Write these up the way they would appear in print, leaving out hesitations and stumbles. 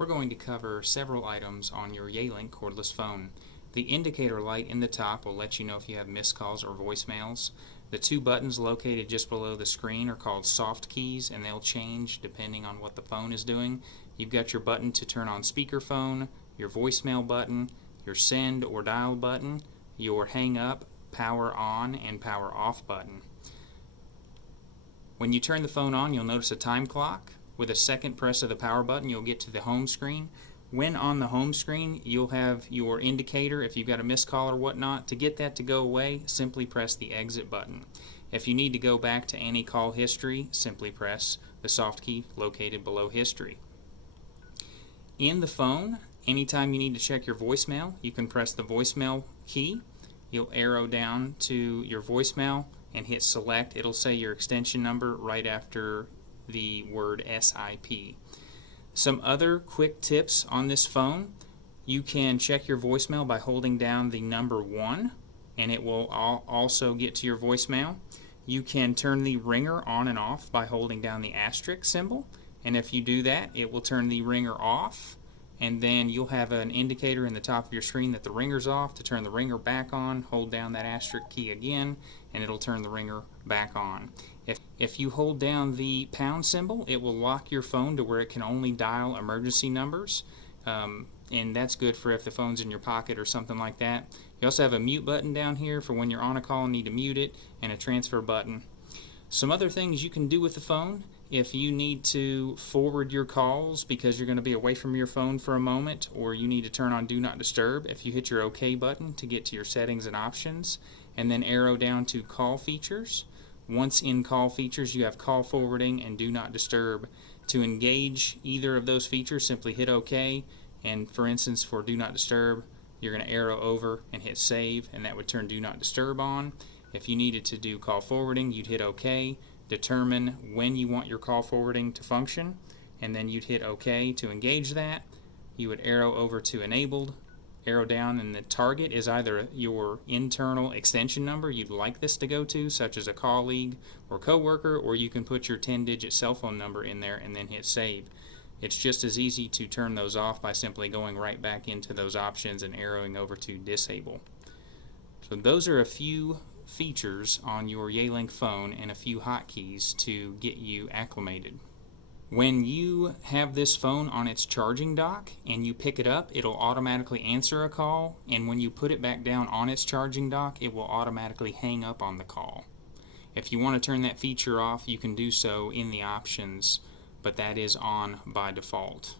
We're going to cover several items on your Yealink cordless phone. The indicator light in the top will let you know if you have missed calls or voicemails. The two buttons located just below the screen are called soft keys, and they'll change depending on what the phone is doing. You've got your button to turn on speakerphone, your voicemail button, your send or dial button, your hang up, power on, and power off button. When you turn the phone on, you'll notice a time clock. With a second press of the power button, you'll get to the home screen. When on the home screen, you'll have your indicator if you've got a missed call or whatnot. To get that to go away, simply press the exit button. If you need to go back to any call history, simply press the soft key located below history. In the phone, anytime you need to check your voicemail, you can press the voicemail key. You'll arrow down to your voicemail and hit select. It'll say your extension number right after the word SIP. Some other quick tips on this phone: you can check your voicemail by holding down the number 1, and it will also get to your voicemail. You can turn the ringer on and off by holding down the asterisk symbol, and if you do that, it will turn the ringer off, and then you'll have an indicator in the top of your screen that the ringer's off. To turn the ringer back on, hold down that asterisk key again, and it'll turn the ringer back on. If you hold down the pound symbol, it will lock your phone to where it can only dial emergency numbers, and that's good for if the phone's in your pocket or something like that. You also have a mute button down here for when you're on a call and need to mute it, and a transfer button. Some other things you can do with the phone: if you need to forward your calls because you're going to be away from your phone for a moment, or you need to turn on Do Not Disturb, if you hit your OK button to get to your settings and options, and then arrow down to Call Features. Once in Call Features, you have Call Forwarding and Do Not Disturb. To engage either of those features, simply hit OK, and for instance, for Do Not Disturb, you're going to arrow over and hit Save, and that would turn Do Not Disturb on. If you needed to do Call Forwarding, you'd hit OK, determine when you want your call forwarding to function, and then you'd hit OK to engage that. You would arrow over to Enabled, arrow down, and the target is either your internal extension number you'd like this to go to, such as a colleague or coworker, or you can put your 10-digit cell phone number in there and then hit Save. It's just as easy to turn those off by simply going right back into those options and arrowing over to Disable. So those are a few features on your Yealink phone and a few hotkeys to get you acclimated. When you have this phone on its charging dock and you pick it up, it'll automatically answer a call, and when you put it back down on its charging dock, it will automatically hang up on the call. If you want to turn that feature off, you can do so in the options, but that is on by default.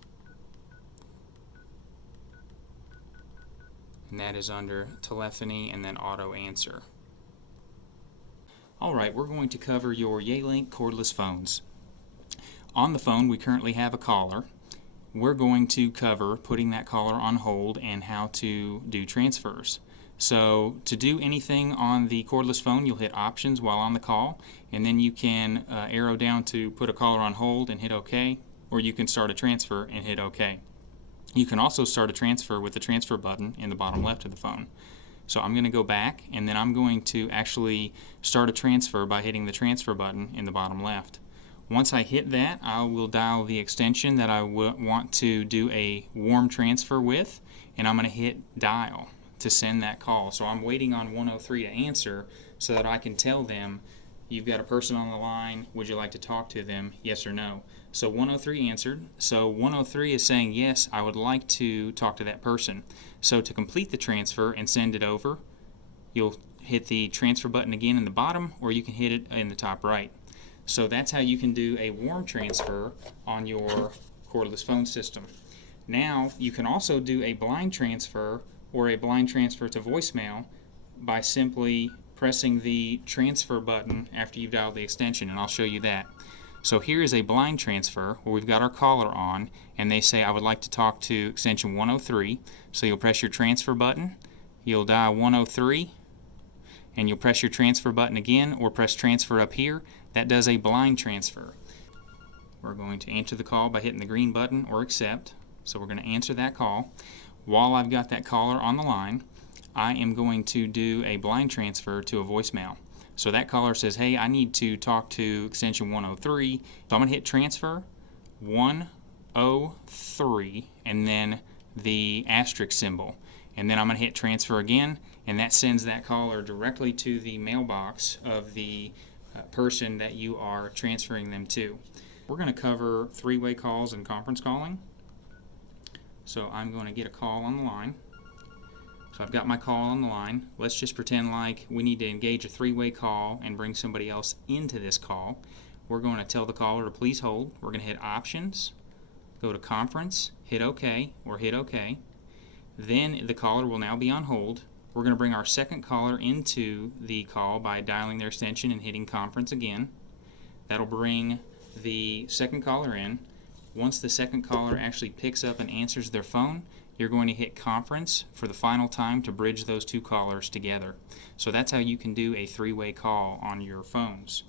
And that is under Telephony and then Auto Answer. Alright, we're going to cover your Yealink cordless phones. On the phone, we currently have a caller. We're going to cover putting that caller on hold and how to do transfers. So to do anything on the cordless phone, you'll hit Options while on the call, and then you can arrow down to put a caller on hold and hit OK, or you can start a transfer and hit OK. You can also start a transfer with the transfer button in the bottom left of the phone. So I'm going to go back, and then I'm going to actually start a transfer by hitting the transfer button in the bottom left. Once I hit that, I will dial the extension that I want to do a warm transfer with, and I'm going to hit dial to send that call. So I'm waiting on 103 to answer so that I can tell them, you've got a person on the line, would you like to talk to them, yes or no? So 103 answered. So 103 is saying, yes, I would like to talk to that person. So to complete the transfer and send it over, you'll hit the transfer button again in the bottom, or you can hit it in the top right. So that's how you can do a warm transfer on your cordless phone system. Now you can also do a blind transfer or a blind transfer to voicemail by simply pressing the transfer button after you've dialed the extension, and I'll show you that. So here is a blind transfer where we've got our caller on, and they say, I would like to talk to extension 103. So you'll press your transfer button, you'll dial 103, and you'll press your transfer button again, or press transfer up here. That does a blind transfer. We're going to answer the call by hitting the green button or accept. So we're going to answer that call. While I've got that caller on the line, I am going to do a blind transfer to a voicemail. So that caller says, hey, I need to talk to extension 103. So I'm going to hit transfer 1 03 and then the asterisk symbol. And then I'm going to hit transfer again, and that sends that caller directly to the mailbox of the person that you are transferring them to. We're going to cover three-way calls and conference calling. So I'm going to get a call on the line. So I've got my call on the line. Let's just pretend like we need to engage a three-way call and bring somebody else into this call. We're going to tell the caller to please hold. We're going to hit options, go to conference, hit OK or hit OK. Then the caller will now be on hold. We're going to bring our second caller into the call by dialing their extension and hitting conference again. That'll bring the second caller in. Once the second caller actually picks up and answers their phone, you're going to hit conference for the final time to bridge those two callers together. So that's how you can do a three-way call on your phones.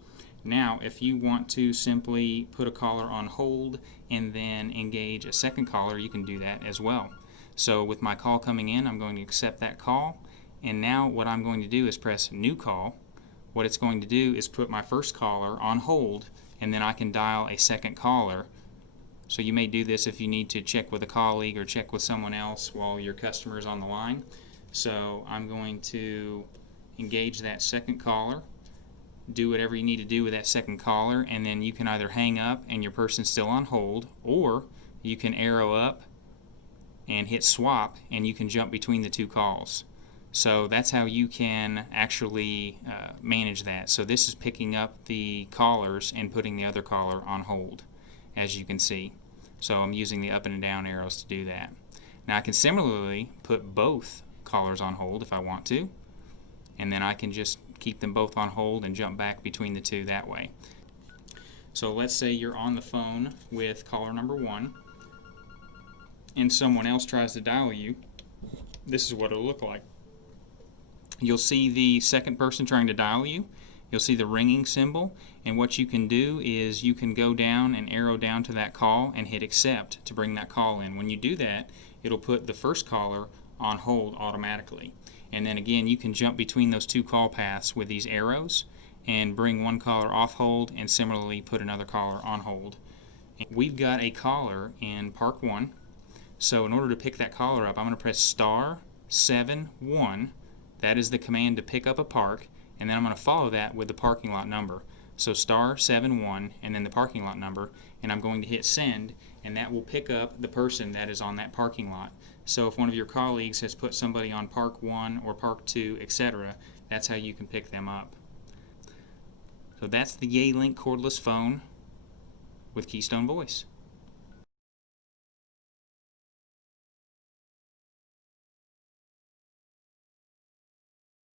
Now, if you want to simply put a caller on hold and then engage a second caller, you can do that as well. So with my call coming in, I'm going to accept that call, and now what I'm going to do is press new call. What it's going to do is put my first caller on hold, and then I can dial a second caller. So you may do this if you need to check with a colleague or check with someone else while your customer is on the line. So I'm going to engage that second caller, do whatever you need to do with that second caller, and then you can either hang up and your person's still on hold, or you can arrow up and hit swap and you can jump between the two calls. So that's how you can actually manage that. So this is picking up the callers and putting the other caller on hold, as you can see. So I'm using the up and down arrows to do that. Now I can similarly put both callers on hold if I want to, and then I can just keep them both on hold and jump back between the two that way. So let's say you're on the phone with caller number 1 and someone else tries to dial you. This is what it'll look like. You'll see the second person trying to dial you. You'll see the ringing symbol, and what you can do is you can go down and arrow down to that call and hit accept to bring that call in. When you do that, it'll put the first caller on hold automatically. And then again, you can jump between those two call paths with these arrows and bring one caller off hold and similarly put another caller on hold. We've got a caller in Park 1. So in order to pick that caller up, I'm going to press *71. That is the command to pick up a park, and then I'm going to follow that with the parking lot number. So *71 and then the parking lot number, and I'm going to hit send, and that will pick up the person that is on that parking lot. So if one of your colleagues has put somebody on Park 1 or Park 2, etc., that's how you can pick them up. So that's the Yealink cordless phone with KeyStone Voice.